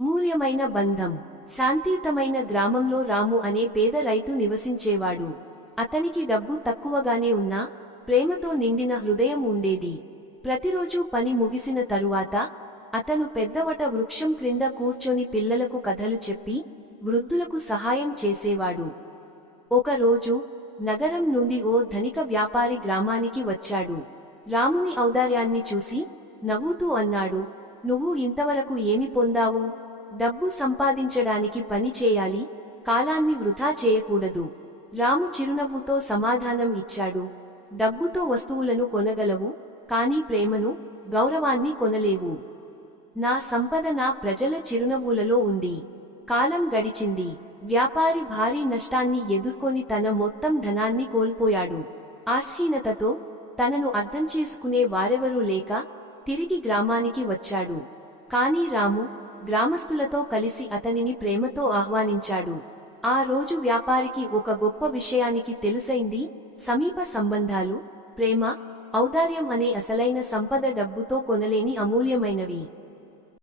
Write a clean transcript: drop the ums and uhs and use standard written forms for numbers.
మూల్యమైన బంధం. శాంతియుతమైన గ్రామంలో రాము అనే పేద రైతు నివసించేవాడు. అతనికి డబ్బు తక్కువగానే ఉన్నా ప్రేమతో నిండిన హృదయం ఉండేది. ప్రతిరోజూ పని ముగిసిన తరువాత అతను పెద్దవట వృక్షం క్రింద కూర్చొని పిల్లలకు కథలు చెప్పి వృద్ధులకు సహాయం చేసేవాడు. ఒకరోజు నగరం నుండి ఓ ధనిక వ్యాపారి గ్రామానికి వచ్చాడు. రాముని ఔదార్యాన్ని చూసి నవ్వుతూ అన్నాడు, "నువ్వు ఇంతవరకు ఏమి పొందావు? డబ్బు సంపాదించడానికి పని చేయాలి, కాలాన్ని వృధా చేయకూడదు." రాము చిరునవ్వుతో సమాధానం ఇచ్చాడు, "డబ్బుతో వస్తువులను కొనగలవు, కానీ ప్రేమను, గౌరవాన్ని కొనలేవు. నా సంపద నా ప్రజల చిరునవ్వులలో ఉంది." కాలం గడిచింది. వ్యాపారి భారీ నష్టాన్ని ఎదుర్కొని తన మొత్తం ధనాన్ని కోల్పోయాడు. ఆస్హీనతతో తనను అర్థం చేసుకునే వారెవరూ లేక తిరిగి గ్రామానికి వచ్చాడు. కానీ రాము గ్రామస్తులతో కలిసి అతనిని ప్రేమతో ఆహ్వానించాడు. ఆ రోజు వ్యాపారికి ఒక గొప్ప విషయానికి తెలుసైంది. సమీప సంబంధాలు, ప్రేమ, ఔదార్యం అనే అసలైన సంపద డబ్బుతో కొనలేని అమూల్యమైనవి.